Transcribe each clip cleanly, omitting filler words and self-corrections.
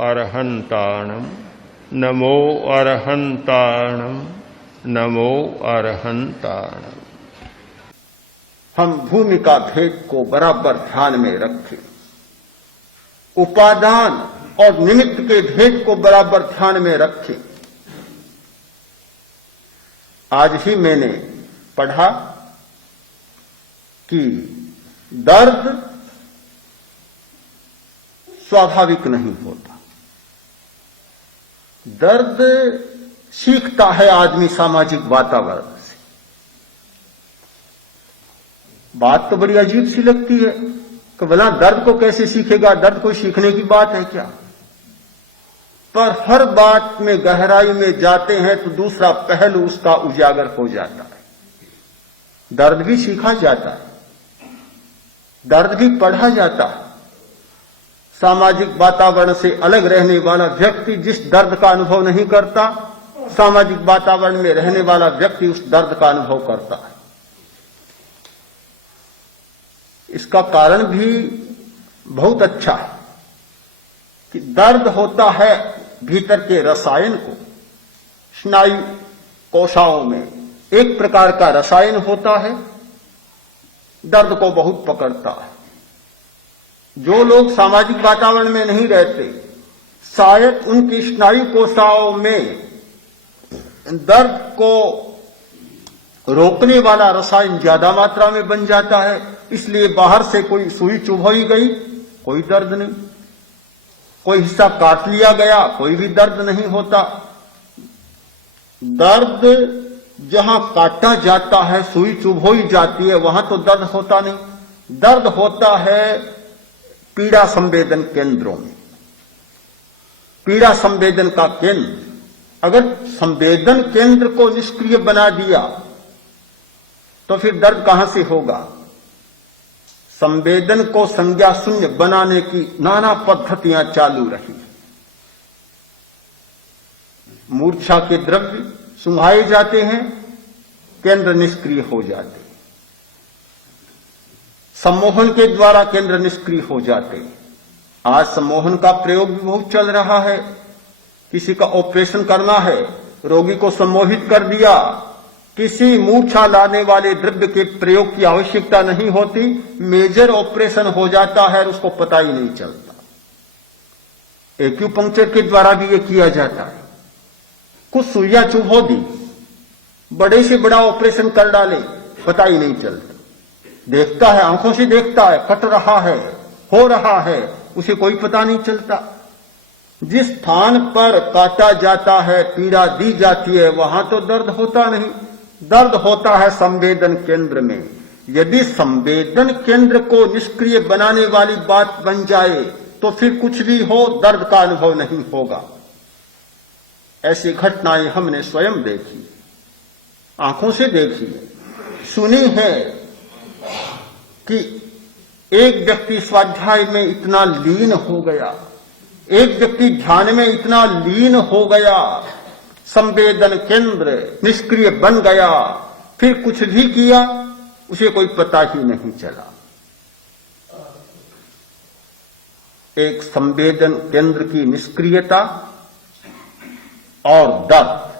अरहन्ताणम् नमो अरहन्ताणम् नमो अरहन्ताणम्। हम भूमि का भेद को बराबर ध्यान में रखें, उपादान और निमित्त के भेद को बराबर ध्यान में रखें। आज ही मैंने पढ़ा कि दर्द स्वाभाविक नहीं होता, दर्द सीखता है आदमी सामाजिक वातावरण से। बात तो बड़ी अजीब सी लगती है कि भला दर्द को कैसे सीखेगा, दर्द कोई सीखने की बात है क्या? पर हर बात में गहराई में जाते हैं तो दूसरा पहलू उसका उजागर हो जाता है। दर्द भी सीखा जाता है, दर्द भी पढ़ा जाता है। सामाजिक वातावरण से अलग रहने वाला व्यक्ति जिस दर्द का अनुभव नहीं करता, सामाजिक वातावरण में रहने वाला व्यक्ति उस दर्द का अनुभव करता है। इसका कारण भी बहुत अच्छा है कि दर्द होता है भीतर के रसायन को, स्नायु कोशिकाओं में एक प्रकार का रसायन होता है, दर्द को बहुत पकड़ता है। जो लोग सामाजिक वातावरण में नहीं रहते, शायद उनकी स्नायु कोशिकाओं में दर्द को रोकने वाला रसायन ज्यादा मात्रा में बन जाता है, इसलिए बाहर से कोई सुई चुभोई गई, कोई दर्द नहीं, कोई हिस्सा काट लिया गया, कोई भी दर्द नहीं होता। दर्द जहां काटा जाता है, सुई चुभोई जाती है, वहां तो दर्द होता नहीं। दर्द होता है पीड़ा संवेदन केंद्रों में। पीड़ा संवेदन का केंद्र, अगर संवेदन केंद्र को निष्क्रिय बना दिया तो फिर दर्द कहां से होगा? संवेदन को संज्ञा शून्य बनाने की नाना पद्धतियां चालू रही। मूर्छा के द्रव्य सुंघाए जाते हैं, केंद्र निष्क्रिय हो जाते हैं। सम्मोहन के द्वारा केंद्र निष्क्रिय हो जाते हैं। आज सम्मोहन का प्रयोग भी बहुत चल रहा है। किसी का ऑपरेशन करना है, रोगी को सम्मोहित कर दिया, किसी मूर्छा लाने वाले द्रव्य के प्रयोग की आवश्यकता नहीं होती, मेजर ऑपरेशन हो जाता है और उसको पता ही नहीं चलता। एक्यूपंक्चर के द्वारा भी यह किया जाता है। कुछ सुइयां चुभो दी, बड़े से बड़ा ऑपरेशन कर डाले, पता ही नहीं चलता। देखता है, आंखों से देखता है, कट रहा है, हो रहा है, उसे कोई पता नहीं चलता। जिस स्थान पर काटा जाता है, पीड़ा दी जाती है, वहां तो दर्द होता नहीं। दर्द होता है संवेदन केंद्र में। यदि संवेदन केंद्र को निष्क्रिय बनाने वाली बात बन जाए तो फिर कुछ भी हो, दर्द का अनुभव नहीं होगा। ऐसी घटनाएं हमने स्वयं देखी, आंखों से देखी, सुनी है कि एक व्यक्ति स्वाध्याय में इतना लीन हो गया, एक व्यक्ति ध्यान में इतना लीन हो गया, संवेदन केंद्र निष्क्रिय बन गया, फिर कुछ भी किया उसे कोई पता ही नहीं चला। एक संवेदन केंद्र की निष्क्रियता और दर्द।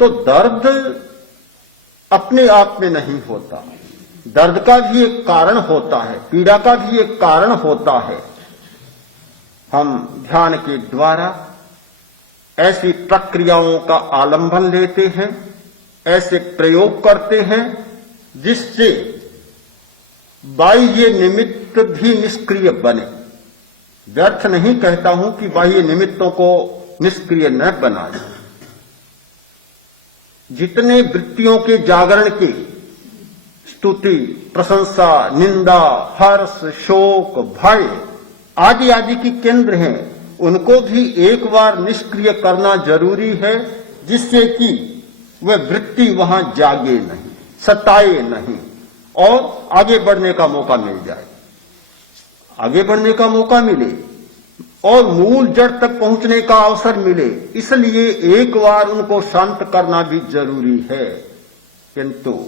तो दर्द अपने आप में नहीं होता, दर्द का भी एक कारण होता है, पीड़ा का भी एक कारण होता है। हम ध्यान के द्वारा ऐसी प्रक्रियाओं का आलंबन लेते हैं, ऐसे प्रयोग करते हैं जिससे बाह्य निमित्त भी निष्क्रिय बने। व्यर्थ नहीं कहता हूं कि बाह्य निमित्तों को निष्क्रिय न बनाए। जितने वृत्तियों के जागरण के स्तुति, प्रशंसा, निंदा, हर्ष, शोक, भय आदि आदि की केंद्र हैं, उनको भी एक बार निष्क्रिय करना जरूरी है, जिससे कि वह वृत्ति वहां जागे नहीं, सताए नहीं और आगे बढ़ने का मौका मिल जाए, आगे बढ़ने का मौका मिले और मूल जड़ तक पहुंचने का अवसर मिले। इसलिए एक बार उनको शांत करना भी जरूरी है। किंतु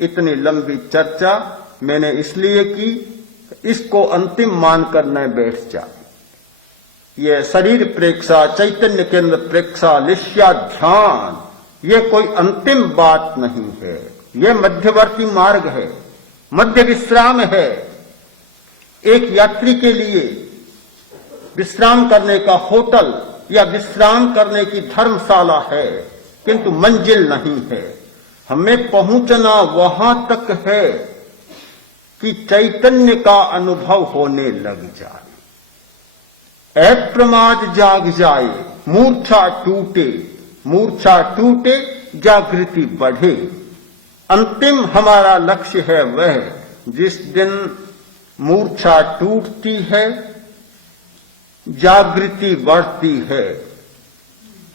इतनी लंबी चर्चा मैंने इसलिए की, इसको अंतिम मानकर न बैठ जाए। ये शरीर प्रेक्षा, चैतन्य केंद्र प्रेक्षा, लिष्या ध्यान, ये कोई अंतिम बात नहीं है, ये मध्यवर्ती मार्ग है, मध्य विश्राम है। एक यात्री के लिए विश्राम करने का होटल या विश्राम करने की धर्मशाला है, किंतु मंजिल नहीं है। हमें पहुंचना वहां तक है कि चैतन्य का अनुभव होने लग जाए, अप्रमाद जाग जाए, मूर्छा टूटे, मूर्छा टूटे, जागृति बढ़े। अंतिम हमारा लक्ष्य है वह जिस दिन मूर्छा टूटती है, जागृति बढ़ती है,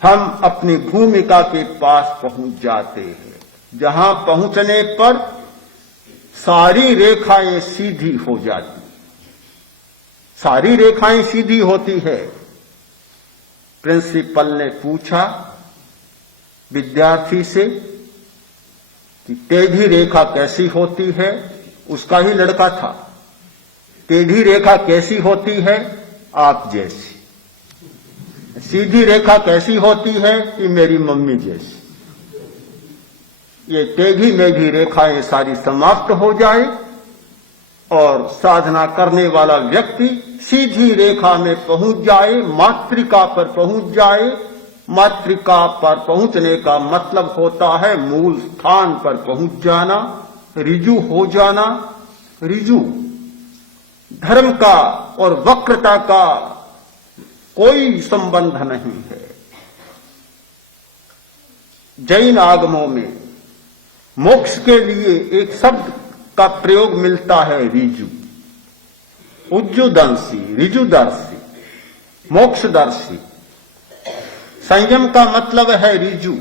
हम अपनी भूमिका के पास पहुंच जाते हैं, जहां पहुंचने पर सारी रेखाएं सीधी हो जाती, सारी रेखाएं सीधी होती है। प्रिंसिपल ने पूछा विद्यार्थी से कि टेढ़ी रेखा कैसी होती है, उसका ही लड़का था। टेढ़ी रेखा कैसी होती है? आप जैसी। सीधी रेखा कैसी होती है? कि मेरी मम्मी जैसी। ये टेढ़ी मेढ़ी रेखाएं सारी समाप्त हो जाए और साधना करने वाला व्यक्ति सीधी रेखा में पहुंच जाए, मातृका पर पहुंच जाए। मातृका पर पहुंचने का मतलब होता है मूल स्थान पर पहुंच जाना, ऋजु हो जाना। ऋजु धर्म का और वक्रता का कोई संबंध नहीं है। जैन आगमों में मोक्ष के लिए एक शब्द का प्रयोग मिलता है, ऋजु। उज्जुदंशी, ऋजुदर्शी, मोक्षदर्शी। संयम का मतलब है ऋजु,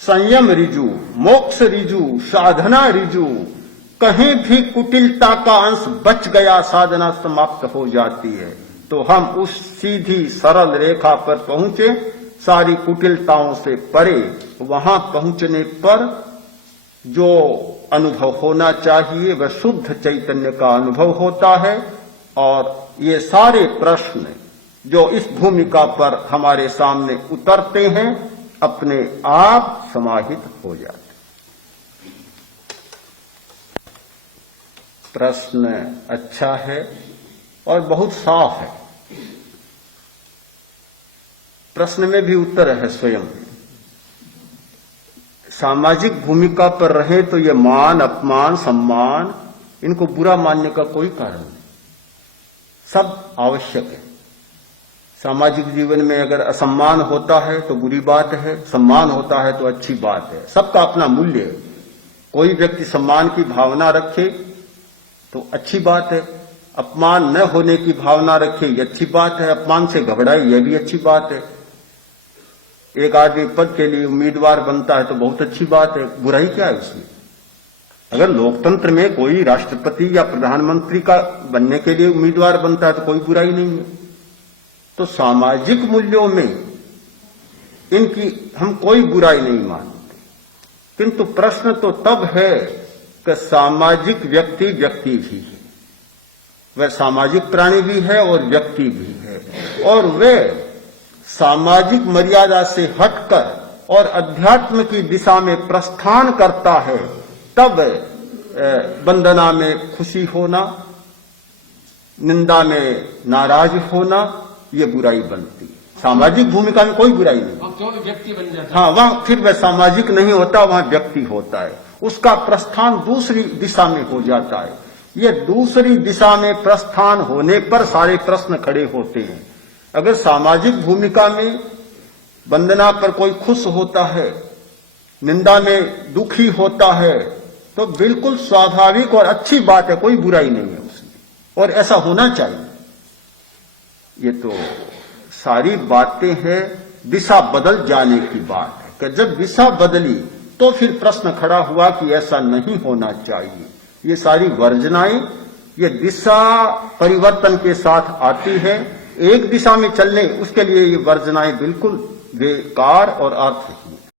संयम ऋजु, मोक्ष ऋजु, साधना ऋजु। कहीं भी कुटिलता का अंश बच गया, साधना समाप्त हो जाती है। तो हम उस सीधी सरल रेखा पर पहुंचे, सारी कुटिलताओं से परे। वहां पहुंचने पर जो अनुभव होना चाहिए वह शुद्ध चैतन्य का अनुभव होता है। और ये सारे प्रश्न जो इस भूमिका पर हमारे सामने उतरते हैं, अपने आप समाहित हो जाते। प्रश्न अच्छा है और बहुत साफ है। प्रश्न में भी उत्तर है स्वयं। सामाजिक भूमिका पर रहे तो ये मान, अपमान, सम्मान, इनको बुरा मानने का कोई कारण नहीं। सब आवश्यक है। सामाजिक जीवन में अगर असम्मान होता है तो बुरी बात है, सम्मान होता है तो अच्छी बात है। सबका अपना मूल्य है। कोई व्यक्ति सम्मान की भावना रखे तो अच्छी बात है, अपमान न होने की भावना रखे ये अच्छी बात है, अपमान से घबराए यह भी अच्छी बात है। एक आदमी पद के लिए उम्मीदवार बनता है तो बहुत अच्छी बात है, बुराई क्या है उसमें? अगर लोकतंत्र में कोई राष्ट्रपति या प्रधानमंत्री का बनने के लिए उम्मीदवार बनता है तो कोई बुराई नहीं है। तो सामाजिक मूल्यों में इनकी हम कोई बुराई नहीं मानते, किंतु प्रश्न तो तब है कि सामाजिक व्यक्ति व्यक्ति भी है, वह सामाजिक प्राणी भी है और व्यक्ति भी है, और वह सामाजिक मर्यादा से हटकर और अध्यात्म की दिशा में प्रस्थान करता है। तब वंदना में खुशी होना, निंदा में नाराज होना, ये बुराई बनती है। सामाजिक भूमिका में कोई बुराई नहीं, क्यों व्यक्ति बन जाता है। हाँ, वहां फिर वह सामाजिक नहीं होता, वहां व्यक्ति होता है। उसका प्रस्थान दूसरी दिशा में हो जाता है। ये दूसरी दिशा में प्रस्थान होने पर सारे प्रश्न खड़े होते हैं। अगर सामाजिक भूमिका में वंदना पर कोई खुश होता है, निंदा में दुखी होता है, तो बिल्कुल स्वाभाविक और अच्छी बात है, कोई बुराई नहीं है उसमें, और ऐसा होना चाहिए। ये तो सारी बातें हैं दिशा बदल जाने की बात है कि जब दिशा बदली तो फिर प्रश्न खड़ा हुआ कि ऐसा नहीं होना चाहिए। ये सारी वर्जनाएं ये दिशा परिवर्तन के साथ आती है। एक दिशा में चलने उसके लिए ये वर्जनाएं बिल्कुल बेकार और अर्थहीन।